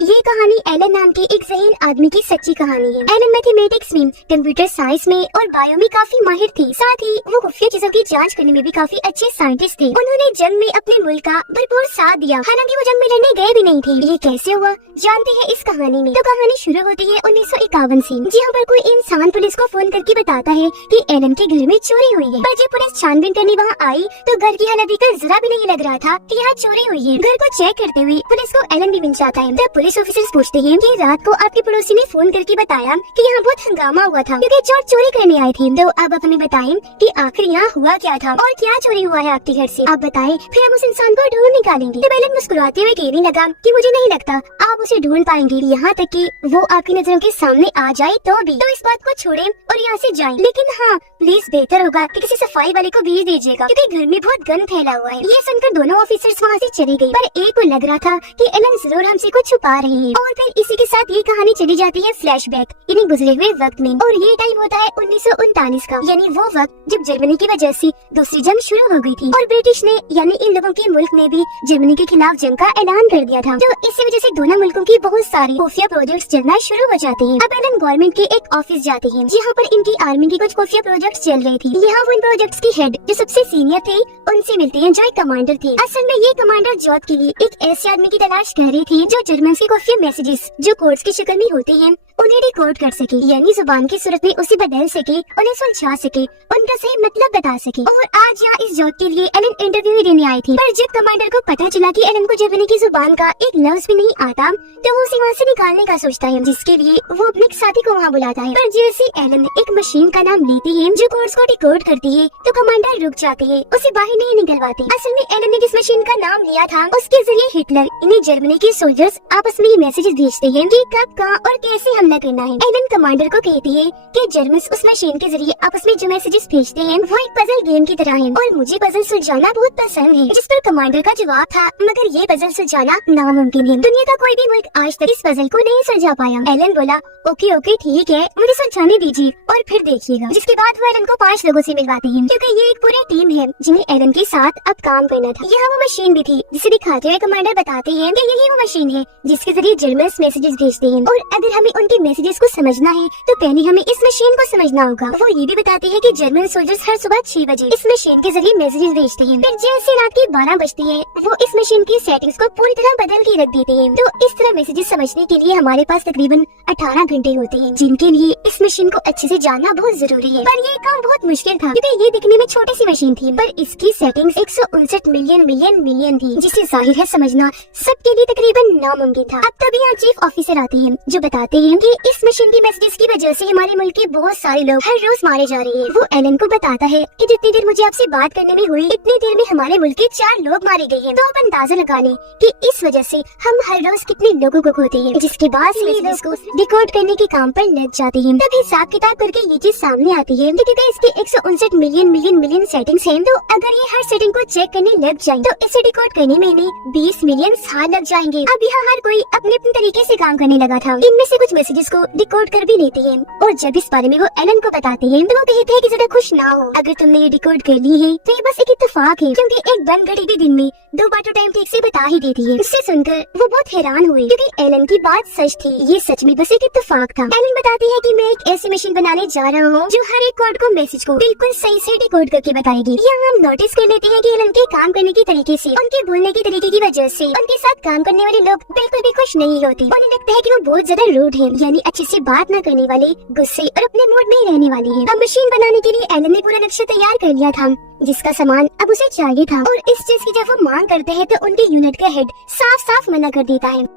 ये कहानी एलन नाम के एक जहीन आदमी की सच्ची कहानी है। एलन मैथमेटिक्स में, कंप्यूटर साइंस में और बायो में काफी माहिर थे। साथ ही वो खुफिया चीजों की जांच करने में भी काफी अच्छे साइंटिस्ट थे। उन्होंने जंग में अपने मुल्क का भरपूर साथ दिया, हालांकि वो जंग में लड़ने गए भी नहीं थे। ये कैसे हुआ जानते हैं इस कहानी में। तो कहानी शुरू होती है 1951 से, जहाँ पर कोई इंसान पुलिस को फोन करके बताता है कि एलन के घर में चोरी हुई है। पर जब पुलिस छानबीन करने वहाँ आई तो घर की हालत देखकर जरा भी नहीं लग रहा था कि यहाँ चोरी हुई है। घर को चेक करते हुए पुलिस को एलन भी मिल जाता है। तब पुलिस ऑफिसर्स पूछते हैं कि रात को आपके पड़ोसी ने फोन करके बताया कि यहाँ बहुत हंगामा हुआ था क्योंकि चोर चोरी करने आए थे। तो अब आप हमें बताएं कि आखिर यहाँ हुआ क्या था और क्या चोरी हुआ है आपके घर से, आप बताएं, फिर हम उस इंसान को ढूंढ निकालेंगे। तब एलन मुस्कुराते हुए कहने लगा कि मुझे नहीं लगता आप उसे ढूंढ पाएंगे, यहाँ तक कि वो आपकी नजरों के सामने आ जाए तो भी। तो इस बात को छोड़ें और यहाँ से जाएं। लेकिन हाँ, प्लीज बेहतर होगा कि किसी सफाई वाले को भेज दीजिएगा क्योंकि घर में बहुत गंद फैला हुआ है। ये सुनकर दोनों ऑफिसर्स वहाँ से चले गए, पर एक को लग रहा था कि एलन जरूर हमसे कुछ छुपा रहे हैं। और फिर इसी के साथ ये कहानी चली जाती है फ्लैशबैक, यानी गुजरे हुए वक्त में। और ये टाइम होता है 1939 का, यानी वो वक्त जब जर्मनी की वजह से दूसरी जंग शुरू हो गई थी और ब्रिटिश ने यानी इन लोगों के मुल्क ने भी जर्मनी के खिलाफ जंग का ऐलान कर दिया था। तो इसी वजह से दोनों मुल्कों की बहुत सारी खुफिया प्रोजेक्ट्स चलना शुरू हो जाते हैं। अब एलन गवर्नमेंट के एक ऑफिस जाते हैं जहाँ पर इनकी आर्मी की कुछ खुफिया प्रोजेक्ट्स चल रही थी। यहाँ वो इन प्रोजेक्ट्स की हेड जो सबसे सीनियर थे उनसे मिलते हैं जो एक कमांडर थे। असल में ये कमांडर जॉब के लिए एक ऐसे आदमी की तलाश कर रही थी जो जर्मन के खुफिया मैसेजेस जो कोड्स की शक्ल में होते हैं उन्हें डिकोड कर सके, यानी जुबान की सूरत में उसे बदल सके, उन्हें सुलझा सके, उनका सही मतलब बता सके। और आज यहाँ इस जॉब के लिए एलन इंटरव्यू ही देने आई थी। पर जब कमांडर को पता चला कि एलन को जर्मनी की जुबान का एक लफ्ज भी नहीं आता तो वो उसे वहाँ से निकालने का सोचता है, जिसके लिए वो अपने साथी को वहाँ बुलाता है। पर जैसे एलन एक मशीन का नाम लेती है जो कोड्स को डिकोड करती है तो कमांडर रुक जाते हैं, उसे बाहर नहीं निकलवाते। असल में एलन ने जिस मशीन का नाम लिया था उसके जरिए हिटलर इन्हें जर्मनी के सोल्जर्स आपस में ये मैसेजेस भेजते हैं कि कब, कहाँ और कैसे हमला करना है। एलन कमांडर को कहती है कि जर्मन्स उस मशीन के जरिए आपस में जो मैसेजेस भेजते हैं वो एक पजल गेम की तरह है और मुझे पजल सुलझाना बहुत पसंद है। जिस पर कमांडर का जवाब था, मगर ये पजल सुलझाना नामुमकिन है, दुनिया का कोई भी मुल्क आज तक इस पजल को नहीं सुलझा पाया। एलन बोला ओके ओके ठीक है, मुझे सुलझाने दीजिए और फिर देखिएगा। जिसके बाद वो एलन को 5 लोगों से मिलवाते हैं क्योंकि ये एक पूरी टीम है जिन्हें एलन के साथ अब काम करना था। यहाँ वो मशीन भी थी जिसे दिखाते हुए कमांडर बताते हैं कि यही वो मशीन है जिसके जरिए जर्मन्स मैसेजेस भेजते हैं और अगर हमें उनके मैसेजेस को समझना है तो पहले हमें इस मशीन को समझना होगा। वो ये भी बताते हैं कि जर्मन सोल्जर्स हर सुबह 6 बजे इस मशीन के जरिए मैसेजेस भेजते हैं। फिर जैसे रात के 12 बजते हैं वो इस मशीन की सेटिंग्स को पूरी तरह बदल के रख देते हैं। तो इस तरह मैसेजेस समझने के लिए हमारे पास तकरीबन 18 घंटे होते हैं, जिनके लिए इस मशीन को अच्छे से जानना बहुत जरूरी है। पर ये काम बहुत मुश्किल था क्योंकि ये दिखने में छोटी सी मशीन थी, पर इसकी सेटिंग्स 159 मिलियन थी, जिसे जाहिर है समझना सबके लिए तकरीबन नामुमकिन था। अब तभी यहाँ चीफ ऑफिसर आते हैं जो बताते हैं कि इस मशीन की मैसेजेस की वजह से हमारे मुल्क के बहुत सारे लोग हर रोज मारे जा रहे हैं। वो एलन को बताता है कि जितनी देर मुझे आपसे बात करने में हुई इतनी देर में हमारे मुल्क के 4 लोग मारे गए हैं। तो आप अंदाजा लगा लें कि इस वजह से हम हर रोज कितने लोगों को खोते हैं। जिसके बाद इसको डिकोड करने के काम पर लग जाते हैं। तब हिसाब किताब करके ये चीज सामने आती है क्योंकि इसके 159 मिलियन सेटिंग्स हैं, तो अगर ये हर सेटिंग को चेक करने लग जाए तो इसे डिकोड करने में इन्हें 20 मिलियन साल लग जाएंगे। अब यहाँ हर कोई अपने अपने तरीके से काम करने लगा था। इनमें से कुछ मैसेजेस को डिकोड कर भी लेते हैं और जब इस बारे में वो एलन को बताते हैं तो वो कहते हैं कि ज्यादा खुश ना हो, अगर तुमने ये डिकोड कर ली है तो ये बस एक इत्तेफाक है क्योंकि एक बंद घड़ी भी दिन में 2 बार तो टाइम ठीक से बता ही देती है। इससे सुनकर वो बहुत हैरान हुए क्योंकि एलन की बात सच थी, ये सच में बस एक इत्तेफाक था। एलन बताते हैं कि मैं एक ऐसी मशीन बनाने जा रहा हूँ जो हर एक कोड को मैसेज को बिल्कुल सही से डिकोड करके बताएगी। यहाँ हम नोटिस कर लेते हैं कि एलन के काम करने के तरीके से, उनके बोलने के तरीके की वजह से उनके साथ काम करने वाले लोग बिल्कुल भी खुश नहीं होते। उन्हें लगता है कि वो बहुत ज्यादा रूड है, यानी अच्छे से बात न करने वाले, गुस्से और अपने मूड में ही रहने वाली है। अब मशीन बनाने के लिए एलन ने पूरा नक्शा तैयार कर लिया था जिसका सामान अब उसे चाहिए था और इस चीज की जब वो मांग करते हैं तो उनके यूनिट का हेड साफ साफ मना कर देता है।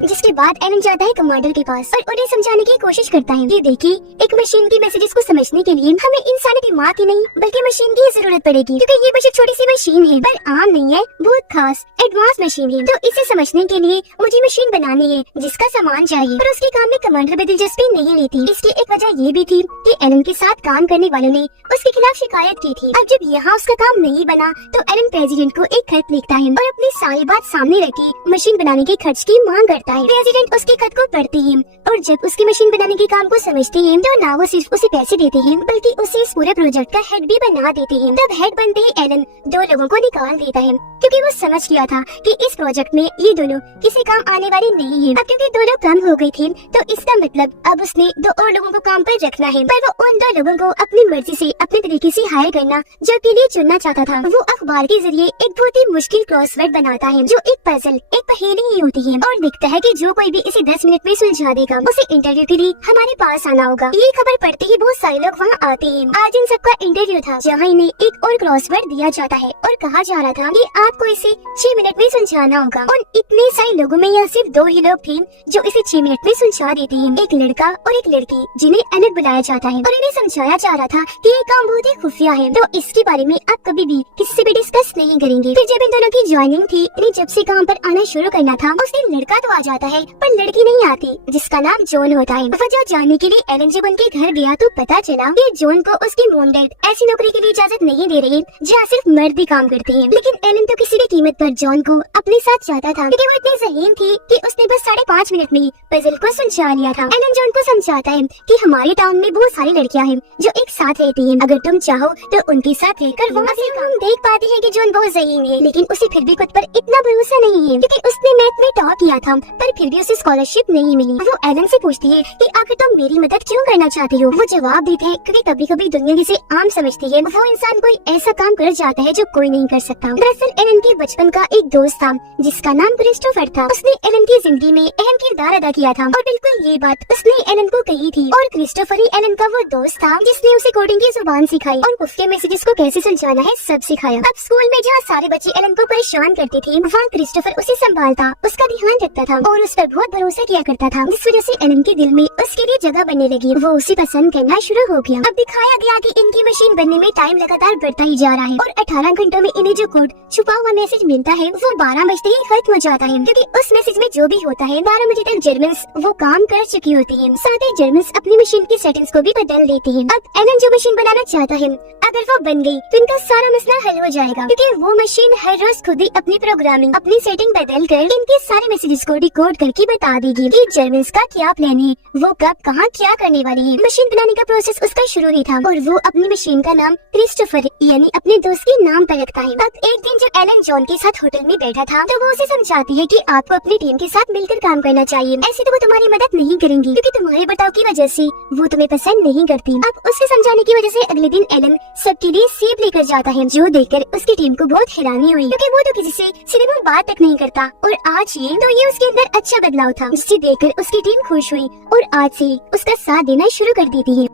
जिसके बाद एलन जाता है कमांडर के पास और उन्हें समझाने की कोशिश करता है कि देखिए, एक मशीन की मैसेजेस को समझने के लिए हमें इंसानी दिमाग की नहीं बल्कि मशीन की जरूरत पड़ेगी क्योंकि ये बस एक छोटी सी मशीन है, पर आम नहीं है, बहुत खास एडवांस मशीन है। तो इसे समझने के लिए मुझे मशीन बनानी है जिसका सामान चाहिए। पर उसके काम में कमांडर भी दिलचस्पी नहीं लेती। इसकी एक वजह ये भी थी कि एलन के साथ काम करने वालों ने उसके खिलाफ शिकायत की थी। अब जब यहाँ उसका काम नहीं बना तो एलन प्रेसिडेंट को एक खत लिखता है और अपनी सारी बात सामने रखी मशीन बनाने के खर्च की मांग करता करता है। प्रेसिडेंट उसके खत को पढ़ते हैं और जब उसकी मशीन बनाने के काम को समझते हैं तो ना वो सिर्फ उसे पैसे देते हैं बल्कि उसे इस पूरे प्रोजेक्ट का हेड भी बना देते हैं। तब हेड बनते ही एलन 2 लोगों को निकाल देता है क्योंकि वो समझ गया था कि इस प्रोजेक्ट में ये दोनों किसी काम आने वाले नहीं है। अब क्योंकि 2 लोग कम हो गए थे तो इसका मतलब अब उसने 2 और लोगों को काम पर रखना है, पर वो उन 2 लोगों को अपनी मर्जी से अपने तरीके से हायर करना जो के लिए चुनना चाहता था। वो अखबार के जरिए एक बहुत ही मुश्किल क्रॉसवर्ड बनाता है जो एक पजल, एक पहेली ही होती है और लिखता है कि जो कोई भी इसे 10 मिनट में सुलझा देगा उसे इंटरव्यू के लिए हमारे पास आना होगा। ये खबर पढ़ते ही बहुत सारे लोग वहाँ आते हैं। आज इन सबका इंटरव्यू था जहाँ इन्हें एक और क्रॉसवर्ड दिया जाता है और कहा जा रहा था कि आपको इसे 6 मिनट में सुलझाना होगा। और इतने सारे लोगों में यहाँ सिर्फ 2 ही लोग थे जो इसे 6 मिनट में सुलझा देते हैं, एक लड़का और एक लड़की जिन्हें अलग बुलाया जाता है और इन्हें समझाया जा रहा था कि ये काम बहुत ही खुफिया है तो इसके बारे में आप कभी भी किसी से भी डिस्कस नहीं करेंगे। फिर जब इन दोनों की ज्वाइनिंग थी, इन्हें जब से काम पर आना शुरू करना था उस दिन लड़का तो आ जाता है पर लड़की नहीं आती जिसका नाम जॉन होता है। वजह जानने के लिए एलन जब उनके घर गया तो पता चला कि जॉन को उसकी मॉम डैड ऐसी नौकरी के लिए इजाजत नहीं दे रही जहाँ सिर्फ मर्द ही काम करते हैं। लेकिन एलन तो किसी भी कीमत पर जॉन को अपने साथ चाहता था क्योंकि वो इतनी ज़हीन थी कि उसने बस 5.5 मिनट में ही पजल को सुलझा लिया था। एलन जॉन को समझाता है कि हमारे टाउन में बहुत सारी लड़कियां हैं जो एक साथ रहती हैं, अगर तुम चाहो तो उनके साथ रहकर वहाँ से हम देख पाते हैं कि जॉन बहुत ज़हीन है लेकिन उसे फिर भी खुद पर इतना भरोसा नहीं है क्योंकि उसने मैथ में टॉप किया था पर फिर भी उसे स्कॉलरशिप नहीं मिली। वो एलन से पूछती है कि आखिर तुम मेरी मदद क्यों करना चाहती हो। वो जवाब देते हैं क्योंकि कभी कभी दुनिया जिसे आम समझती है वो इंसान कोई ऐसा काम कर जाता है जो कोई नहीं कर सकता। दरअसल एलन के बचपन का एक दोस्त था जिसका नाम क्रिस्टोफर था। उसने एलन की जिंदगी में अहम किरदार अदा किया था और बिल्कुल ये बात उसने एलन को कही थी और क्रिस्टोफर ही एलन का वो दोस्त था जिसने उसे कोडिंग की जुबान सिखाई और खुफिया मैसेजेस को कैसे सुलझाना है सब सिखाया। अब स्कूल में जहाँ सारे बच्चे एलन को परेशान करते थे वहाँ क्रिस्टोफर उसे संभालता, उसका ध्यान रखता था और उस पर बहुत भरोसा किया करता था जिस वजह से एलन के दिल में उसके लिए जगह बनने लगी। वो उसे पसंद करना शुरू हो गया। अब दिखाया गया कि इनकी मशीन बनने में टाइम लगातार बढ़ता ही जा रहा है और 18 घंटों में इन्हें जो कोड छुपा हुआ मैसेज मिलता है वो 12 बजते ही खत्म हो जाता है क्योंकि उस मैसेज में जो भी होता है 12 बजे तक जर्मन्स वो काम कर चुकी होती है। साथ ही जर्मन्स अपनी मशीन की सेटिंग्स को भी बदल देती है। अब एलन जो मशीन बनाना चाहता है अगर वो बन गई तो इनका सारा मसला हल हो जाएगा क्योंकि वो मशीन हर रोज खुद ही अपनी प्रोग्रामिंग, अपनी सेटिंग बदल कर इनके सारे मैसेजेस को डिकोड करके बता देगी कि जर्मन्स का क्या प्लान है, वो कब कहाँ क्या करने वाले हैं। मशीन बनाने का प्रोसेस उसका शुरू ही था और वो अपनी मशीन का नाम क्रिस्टोफर यानी अपने दोस्त के नाम पर रखता है। अब एक दिन जब एलन जॉन के साथ होटल में बैठा था तो वो उसे समझाती है कि आपको अपनी टीम के साथ मिलकर काम करना चाहिए, ऐसे तो वो तुम्हारी मदद नहीं करेंगी क्योंकि तुम्हारे बर्ताव की वजह से वो तुम्हें पसंद नहीं करती। अब उसके समझाने की वजह से अगले दिन एलन सबके लिए सेब लेकर जाता है जो देखकर उसकी टीम को बहुत हैरानी हुई क्योंकि वो तो किसी से सिर्फ बात तक नहीं करता और आज ये उसके अंदर अच्छा बदलाव था जिसे देखकर उसकी टीम खुश हुई और आज से उसका साथ देना शुरू कर देती है।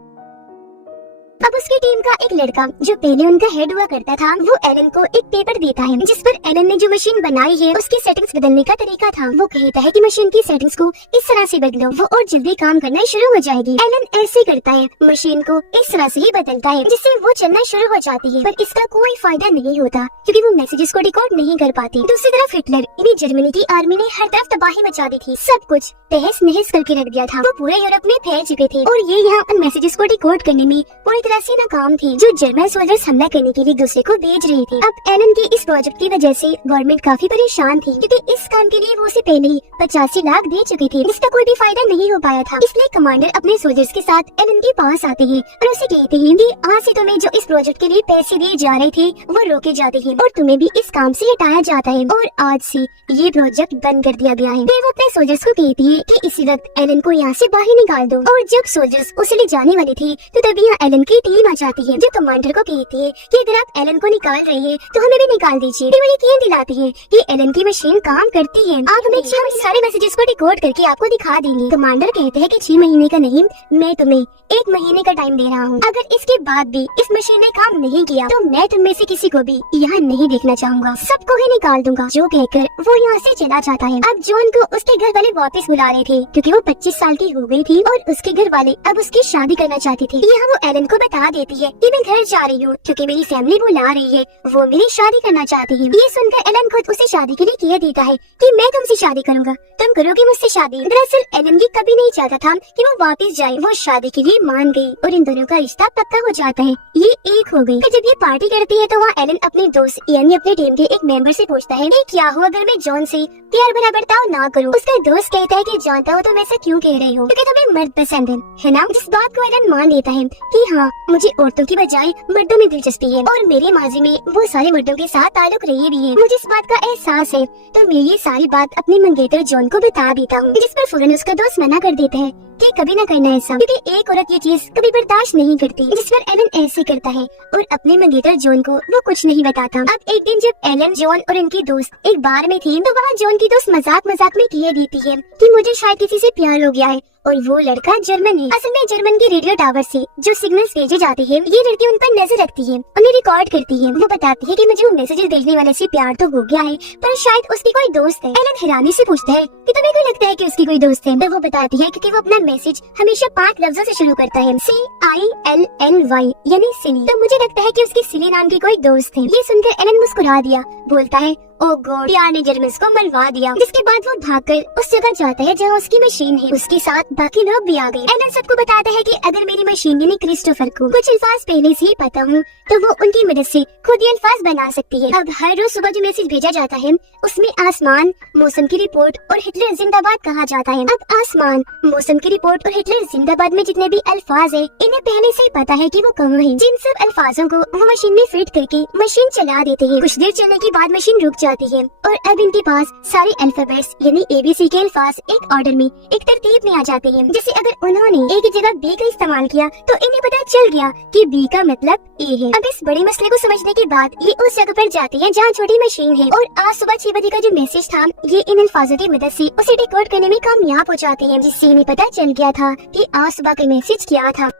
अब उसकी टीम का एक लड़का जो पहले उनका हेड हुआ करता था वो एलन को एक पेपर देता है जिस पर एलन ने जो मशीन बनाई है उसकी सेटिंग्स बदलने का तरीका था। वो कहता है कि मशीन की सेटिंग्स को इस तरह से बदलो वो और जल्दी काम करना शुरू हो जाएगी। एलन ऐसे करता है, मशीन को इस तरह से ही बदलता है जिससे वो चलना शुरू हो जाती है पर इसका कोई फायदा नहीं होता क्योंकि वो मैसेजेस को डिकोड नहीं कर पाती। दूसरी तरफ हिटलर यानी जर्मनी की आर्मी ने हर तरफ तबाही मचा दी थी, सब कुछ तहस नहस करके रख दिया था। वो पूरे यूरोप में फैल चुके थे और ये यहाँ उन मैसेजेस को डिकोड करने में पूरी तरह से नाकाम थे जो जर्मन सोल्जर्स हमला करने के लिए दूसरे को भेज रहे थे। अब एलन की इस प्रोजेक्ट की वजह से गवर्नमेंट काफी परेशान थी क्योंकि इस काम के लिए वो उसे पहले ही 85 लाख दे चुके थे जिसका कोई भी फायदा नहीं हो पाया था। इसलिए कमांडर अपने सोल्जर्स के साथ एलन के पास आते हैं और उसे कहते हैं कि आज से तुम्हें जो इस प्रोजेक्ट के लिए पैसे दिए जा रहे थे वो रोके जाते हैं और तुम्हें भी इस काम से हटाया जाता है और आज से ये प्रोजेक्ट बंद कर दिया गया है। फिर वो अपने सोल्जर्स को कहती है कि इसी वक्त एलन को यहाँ से बाहर निकाल दो और जब सोल्जर्स उसे ले जाने वाले थे तो तभी यहाँ एलन की टीम आ जाती है जो कमांडर को कहती है कि अगर आप एलन को निकाल रहे हैं तो हमें भी निकाल दीजिए। फिर वो यकीन दिलाती है कि एलन की मशीन काम करती है, आप हमें सारे मैसेजेस को डिकोड करके आपको दिखा देंगे। कमांडर कहते हैं कि 6 महीने का नहीं, मैं तुम्हें 1 महीने का टाइम दे रहा हूँ। अगर इसके बाद भी इस मशीन ने काम नहीं किया तो मैं तुम में से किसी को भी यहाँ नहीं देखना चाहूंगा, सबको ही निकाल दूंगा। जो कहकर वो यहाँ से चला जाता है। अब जॉन को उसके घर वाले वापस बुला रहे थे क्योंकि वो 25 साल की हो गई थी और उसके घर वाले अब उसकी शादी करना चाहते थे। यहाँ वो एलन को बता देती है कि मैं घर जा रही हूँ क्योंकि मेरी फैमिली बुला रही है, वो मेरी शादी करना चाहती है। ये सुनकर एलन खुद उसे शादी के लिए कह देता है कि मैं तुमसे शादी करूंगा तुम करोगे मुझसे शादी। दरअसल एलन ये कभी नहीं चाहता था कि वो वापस जाए। वो शादी के लिए मान गई और इन दोनों का रिश्ता पक्का हो जाता है। ये एक हो गई। जब ये पार्टी करती है तो वहाँ एलन अपने दोस्त यानी अपने टीम के एक मेंबर से पूछता है कि क्या हो अगर मैं जॉन से प्यार भरा बर्ताव ना करूँ। उसका दोस्त कहता है कि जानता हो तुम ऐसा क्यों कह रहे हो, क्योंकि तुम्हें मर्द पसंद है ना। जिस बात को एलन मान लेता है कि हाँ मुझे औरतों की बजाय मर्दों में दिलचस्पी है और मेरे माजी में वो सारे मर्दों के साथ ताल्लुक रही भी है। मुझे इस बात का एहसास है तो मैं ये सारी बात अपने मंगेतर जॉन को बता देता हूँ, जिस पर फौरन उसका दोस्त मना कर देता है कि कभी न करना ऐसा, क्योंकि एक औरत ये चीज कभी बर्दाश्त नहीं करती। जिस पर एलन ऐसे करता है और अपने मंगेतर जॉन को वो कुछ नहीं बताता। अब एक दिन जब एलन, जॉन और इनकी दोस्त एक बार में थी तो वहाँ जॉन की दोस्त मजाक मजाक में कह देती है कि मुझे शायद किसी से प्यार हो गया है और वो लड़का जर्मन है। असल में जर्मन के रेडियो टावर से जो सिग्नल्स भेजे जाते हैं ये लड़की उन पर नजर रखती है, उन्हें रिकॉर्ड करती है। वो बताती है कि मुझे वो मैसेजेस भेजने वाले से प्यार तो हो गया है पर शायद उसकी कोई दोस्त है। एलन हैरानी से पूछता है कि तुम्हें क्यों लगता है कि उसकी कोई दोस्त है। तो वो बताती है क्योंकि वो अपना मैसेज हमेशा 5 लफ्जों से शुरू करता है, CILLY यानी सिली। तो मुझे लगता है कि उसकी सिली नाम की कोई दोस्त है। ये सुनकर एलन मुस्कुरा दिया, बोलता है ओ गॉड, प्यार ने जर्मन्स को मरवा दिया। जिसके बाद वो भागकर उस जगह जाता है जहाँ उसकी मशीन है। उसके साथ बाकी लोग भी आ गए। एलन सबको बताता है कि अगर मेरी मशीन यानी क्रिस्टोफर को कुछ अल्फाज पहले से ही पता हूँ तो वो उनकी मदद से खुद ही अल्फाज बना सकती है। अब हर रोज सुबह जो मैसेज भेजा जाता है उसमें आसमान, मौसम की रिपोर्ट और हिटलर जिंदाबाद कहा जाता है। अब आसमान, मौसम की रिपोर्ट और हिटलर जिंदाबाद में जितने भी अल्फाज है इन्हें पहले से ही पता है कि वो कहाँ है। जिन सब अल्फाजों को वो मशीन में फिट करके मशीन चला देते हैं। कुछ देर चलने के बाद मशीन रुक जाती है और अब इनके पास सारे अल्फाबेट्स यानी ABC के अल्फाज एक ऑर्डर में, एक तरतीब में आ जाते हैं। जैसे अगर उन्होंने एक जगह B का इस्तेमाल किया तो इन्हें पता चल गया कि B का मतलब A है। अब इस बड़े मसले को समझने के बाद ये उस जगह पर जाते हैं जहाँ छोटी मशीन है और आज सुबह 6 बजे का जो मैसेज था ये इन अल्फाजों की मदद से उसे डिकोड करने में कामयाब हो जाते हैं, जिससे इन्हें पता चल गया था कि आज सुबह का मैसेज क्या था।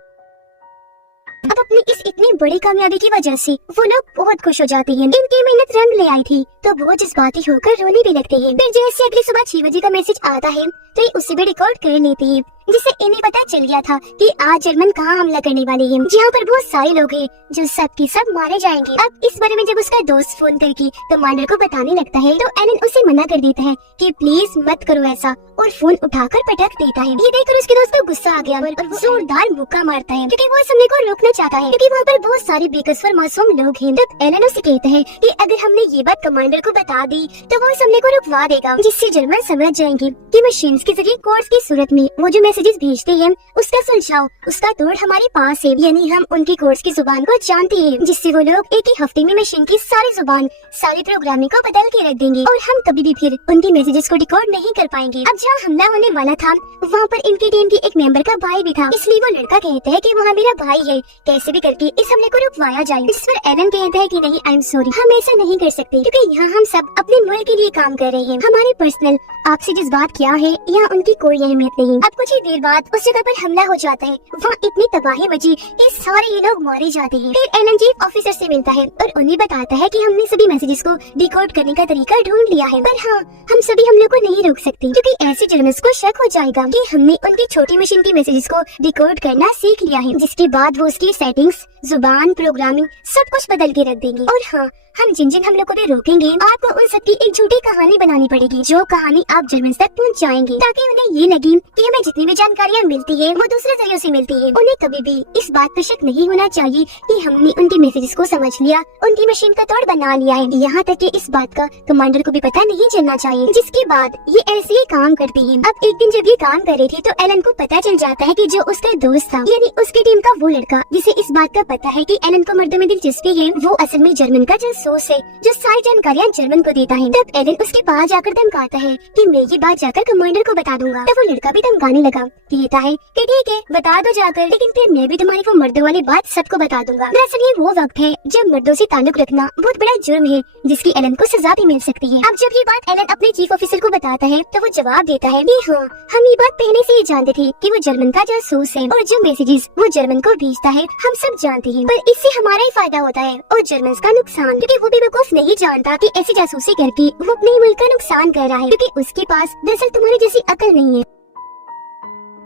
अब अपनी इस इतनी बड़ी कामयाबी की वजह से वो लोग बहुत खुश हो जाते हैं। इनकी मेहनत रंग ले आई थी तो वो जज्बाती होकर रोने भी लगते हैं। फिर जैसे अगली सुबह 6 बजे का मैसेज आता है तो ये उससे भी रिकॉर्ड कर लेती है, जिससे इन्हें पता चल गया था कि आज जर्मन कहाँ हमला करने वाले हैं, जहाँ पर बहुत सारे लोग हैं जो सब के सब मारे जाएंगे। अब इस बारे में जब उसका दोस्त फोन करके कमांडर को बताने लगता है तो एलन उसे मना कर देता है कि प्लीज मत करो ऐसा और फोन उठाकर पटक देता है। ये देखकर उसके दोस्त को गुस्सा आ गया और वो जोरदार मुक्का मारता है क्योंकि वो इस हमले को रोकना चाहता है, क्योंकि वहाँ पर बहुत सारे बेकसूर मासूम लोग हैं। तब एलन उसे कहता है कि अगर हमने ये बात कमांडर को बता दी तो वो इस हमले को रुकवा देगा, जिससे जर्मन समझ जाएंगे कि मशीन के जरिए कोड्स की सूरत में वो जो मैसेजेस भेजते हैं उसका सुलझाव, उसका तोड़ हमारे पास है, यानी हम उनकी कोड्स की जुबान को जानते हैं, जिससे वो लोग एक ही हफ्ते में मशीन की सारी जुबान, सारी प्रोग्रामिंग को बदल के रख देंगे और हम कभी भी फिर उनकी मैसेजेस को डिकोड नहीं कर पाएंगे। अब जहाँ हमला होने वाला था वहाँ पर इनकी टीम की एक मेंबर का भाई भी था, इसलिए वो लड़का कहता है कि वहाँ मेरा भाई है, कैसे भी करके इस हमले को रुकवाया जाए। इस पर एलन कहता है कि नहीं, आई एम सॉरी, हम ऐसा नहीं कर सकते क्योंकि यहाँ हम सब अपने मुल्क के लिए काम कर रहे हैं। हमारे पर्सनल आपसे जज्बात क्या है यहाँ उनकी कोई अहमियत नहीं। अब कुछ ही देर बाद उस जगह पर हमला हो जाता है, वहाँ इतनी तबाही मची कि सारे ये लोग मारे जाते हैं। फिर एलन चीफ ऑफिसर से मिलता है और उन्हें बताता है कि हमने सभी मैसेजेस को डिकोड करने का तरीका ढूंढ लिया है, पर हाँ हम सभी हमलों को नहीं रोक सकते क्योंकि ऐसे जर्नलिस्ट को शक हो जाएगा कि हमने उनकी छोटी मशीन की मैसेजेस को डिकोड करना सीख लिया है, जिसके बाद वो उसकी सेटिंग्स, जुबान, प्रोग्रामिंग सब कुछ बदल के रख देंगे। और हाँ, हम जिन जिन हमलों को भी रोकेंगे आपको उन सबकी एक झूठी कहानी बनानी पड़ेगी, जो कहानी आप जर्मन तक पहुंचाएंगे, ताकि उन्हें ये लगे कि हमें जितनी भी जानकारियाँ मिलती है वो दूसरे जरियों से मिलती है। उन्हें कभी भी इस बात पर शक नहीं होना चाहिए कि हमने उनके मैसेजेस को समझ लिया, उनकी मशीन का तोड़ बना लिया है। यहाँ तक कि इस बात का कमांडर को भी पता नहीं चलना चाहिए, जिसके बाद ये ऐसे ही काम करती है। अब एक दिन जब ये काम कर रही थी तो एलन को पता चल जाता है कि जो उसका दोस्त था यानी उसकी टीम का वो लड़का जिसे इस बात का पता है कि एलन को मर्दों में दिलचस्पी है, वो असल में जर्मन का जासूस है जो सारी जानकारियाँ जर्मन को देता है। तब एलन उसके पास जाकर धमकाता है कि मैं ये बात जाकर कमांडर को बता दूंगा। तब वो लड़का भी धमकाने लगा, कहता है कि ठीक है बता दो जाकर, लेकिन फिर मैं भी तुम्हारी वो मर्दों वाली बात सबको बता दूंगा। दरअसल ये वो वक्त है जब मर्दों से ताल्लुक रखना बहुत बड़ा जुर्म है, जिसकी एलन को सजा भी मिल सकती है। अब जब ये बात एलन अपने चीफ ऑफिसर को बताता है तो वो जवाब देता है कि हाँ, हम ये बात पहले से ही जानते थे कि वो जर्मन का जासूस है और जो मैसेजेस वो जर्मन को भेजता है हम सब जानते हैं, पर इससे हमारा ही फायदा होता है और जर्मन का नुकसान, क्योंकि वो बेवकूफ नहीं जानता कि ऐसी जासूसी करके वो अपने मुल्क का नुकसान कर रहा है, क्योंकि उसके पास दरअसल तुम्हारी जैसी अकल नहीं है।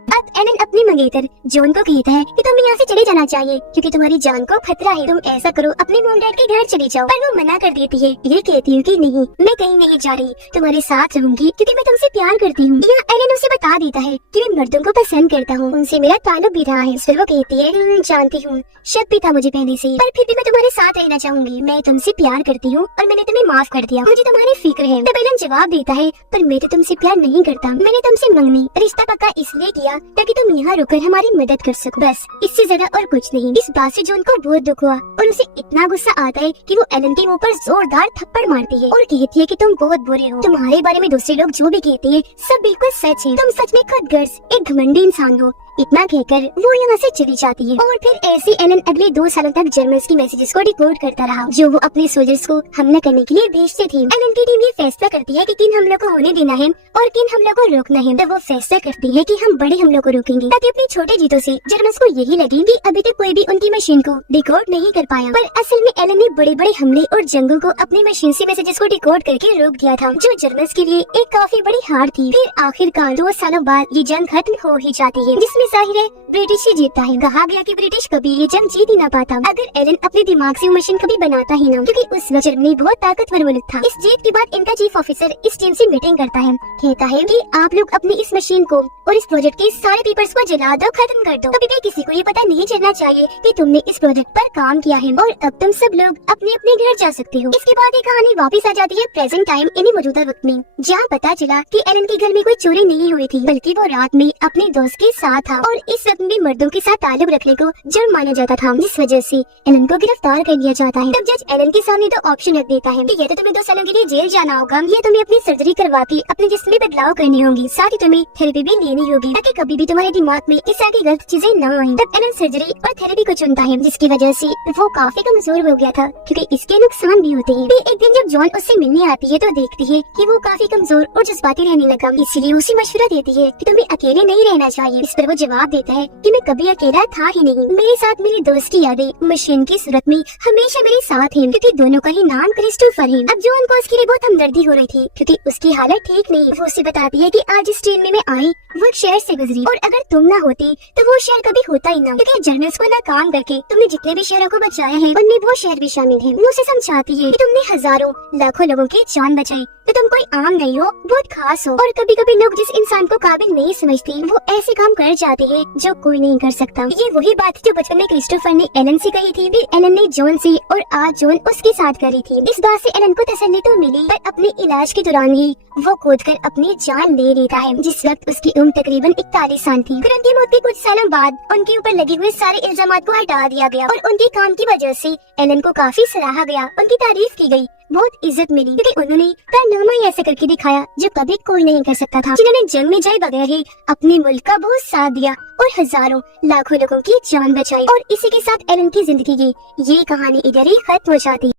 अब वक्त एलन अपने मंगेतर जॉन को कहता है कि तुम्हें यहाँ से चले जाना चाहिए क्योंकि तुम्हारी जान को खतरा है। तुम ऐसा करो, अपने मॉम डैड के घर चली जाओ। पर वो मना कर देती है। ये कहती है कि नहीं, मैं कहीं नहीं जा रही, तुम्हारे साथ रहूंगी क्योंकि मैं तुमसे प्यार करती हूँ। यहाँ एलन उसे बता देता है कि मैं मर्दों को पसंद करता हूँ, उनसे मेरा ताल्लुक भी रहा है। फिर वो कहती है जानती हूँ, शक भी था मुझे पहले से, पर फिर भी मैं तुम्हारे साथ रहना चाहूंगी। मैं तुमसे प्यार करती हूँ और मैंने तुम्हें माफ कर दिया, मुझे तुम्हारी फिक्र है। तब एलन जवाब देता है पर मैं तो तुमसे प्यार नहीं करता, मैंने तुमसे मंगनी रिश्ता पक्का इसलिए किया ताकि तुम यहाँ रुककर हमारी मदद कर सको, बस इससे ज्यादा और कुछ नहीं। इस बात से जॉन को बहुत दुख हुआ और उसे इतना गुस्सा आता है कि वो एलन के मुंह पर जोरदार थप्पड़ मारती है और कहती है कि तुम बहुत बुरे हो, तुम्हारे बारे में दूसरे लोग जो भी कहते हैं सब बिल्कुल सच है, तुम सच में खुदगर्ज एक घमंडी इंसान हो। इतना कहकर वो यहाँ से चली जाती है और फिर ऐसे एलन अगले 2 सालों तक जर्मन्स की मैसेजेस को डिकोड करता रहा जो वो अपने सोल्जर्स को हमला करने के लिए भेजते थे। एलन की टीम ये फैसला करती है कि किन हमलों को होने देना है और किन हमलों को रोकना है। तब वो फैसला करती है कि हम बड़े हमलों को रोकेंगे ताकि अपनी छोटे जीतों से जर्मन्स को यही लगे कि अभी तक कोई भी उनकी मशीन को डिकोड नहीं कर पाया। पर असल में एलन ने बड़े बड़े हमले और जंगों को अपनी मशीन से मैसेजेस को डिकोड करके रोक दिया था, जो जर्मन्स के लिए एक काफी बड़ी हार थी। फिर आखिरकार 2 सालों बाद ये जंग खत्म हो ही जाती है, जिसमें जाहिर है ब्रिटिश ही जीतता है। कहा गया कि ब्रिटिश कभी ये जंग जीत ही ना पाता अगर एलन अपने दिमाग से वो मशीन कभी बनाता ही ना, क्योंकि उस वक्त जर्मनी बहुत ताकतवर मुल्क था। इस जीत के बाद इनका चीफ ऑफिसर इस टीम से मीटिंग करता है, कहता है कि आप लोग अपनी इस मशीन को और इस प्रोजेक्ट के सारे पेपर्स को जला दो, खत्म कर दो। कभी भी किसी को ये पता नहीं चलना चाहिए कि तुमने इस प्रोजेक्ट पर काम किया है और अब तुम सब लोग अपने अपने घर जा सकते हो। इसके बाद ये कहानी वापस आ जाती है प्रेजेंट टाइम इन्हीं मौजूदा वक्त में, जहाँ पता चला कि एलन के घर में कोई चोरी नहीं हुई थी बल्कि वो रात में अपने दोस्त के साथ था और इस वक्त में मर्दों के साथ ताल्लुक रखने को जुर्म माना जाता था, जिस वजह से एलन को गिरफ्तार कर लिया जाता है। तब जज एलन के सामने 2 ऑप्शन रख देता है कि या तो तुम्हें 2 सालों के लिए जेल जाना होगा या तुम्हें अपनी सर्जरी करवा के अपने जिस्म में बदलाव करनी होगी, साथ ही तुम्हें थेरेपी भी लेनी होगी ताकि कभी भी तुम्हारे दिमाग में इस तरह की गलत चीजें न आए। तब एलन सर्जरी और थेरेपी को चुनता है, जिसकी वजह से वो काफी कमजोर हो गया था क्योंकि इसके नुकसान भी होते हैं। फिर एक दिन जब जॉन उससे मिलने आती है तो देखती है कि वो काफी कमजोर और जज्बाती रहने लगा, इसलिए उसे मशवरा देती है कि तुम्हें अकेले नहीं रहना चाहिए। इस पर वो जवाब देता है कि मैं कभी अकेला था ही नहीं, मेरे साथ मेरे दोस्त की यादें मशीन की सूरत में हमेशा मेरे साथ हैं, क्योंकि दोनों का ही नाम क्रिस्टोफर है। अब जॉन को उसके लिए बहुत हमदर्दी हो रही थी क्योंकि उसकी हालत ठीक नहीं। वो उसे बताती है कि आज इस ट्रेन में मैं आई वो एक शहर से गुजरी और अगर तुम ना होती तो वो शहर कभी होता ही ना, क्योंकि जर्नल्स को ना काम करके तुमने जितने भी शहरों को बचाया है उनमें वो शहर भी शामिल है। वो उसे समझाती है कि तुमने हजारों लाखों लोगों की जान बचाई तो तुम कोई आम नहीं हो, बहुत खास हो। और कभी कभी लोग जिस इंसान को काबिल नहीं समझते वो ऐसे काम कर जाते हैं जो कोई नहीं कर सकता। ये वही बात थी जो बचपन में क्रिस्टोफर ने एलन से कही थी, फिर एलन ने जॉन से और आज जॉन उसके साथ करी थी। इस बात से एलन को तसल्ली तो मिली, पर अपने इलाज के दौरान ही वो कूदकर अपनी जान ले लेता है, जिस वक्त उसकी उम्र तकरीबन 41 साल थी। फिर उनकी मौत के कुछ सालों बाद उनके ऊपर लगे हुए सारे इल्जामात को हटा दिया गया और उनके काम की वजह से एलन को काफी सराहा गया, उनकी तारीफ की गई, बहुत इज्जत मिली क्योंकि उन्होंने कारनामा ही ऐसा करके दिखाया जो कभी कोई नहीं कर सकता था, जिन्होंने जंग में जाए बगैर ही अपने मुल्क का बहुत साथ दिया और हजारों लाखों लोगों की जान बचाई। और इसी के साथ एलन की जिंदगी की ये कहानी इधर ही खत्म हो जाती।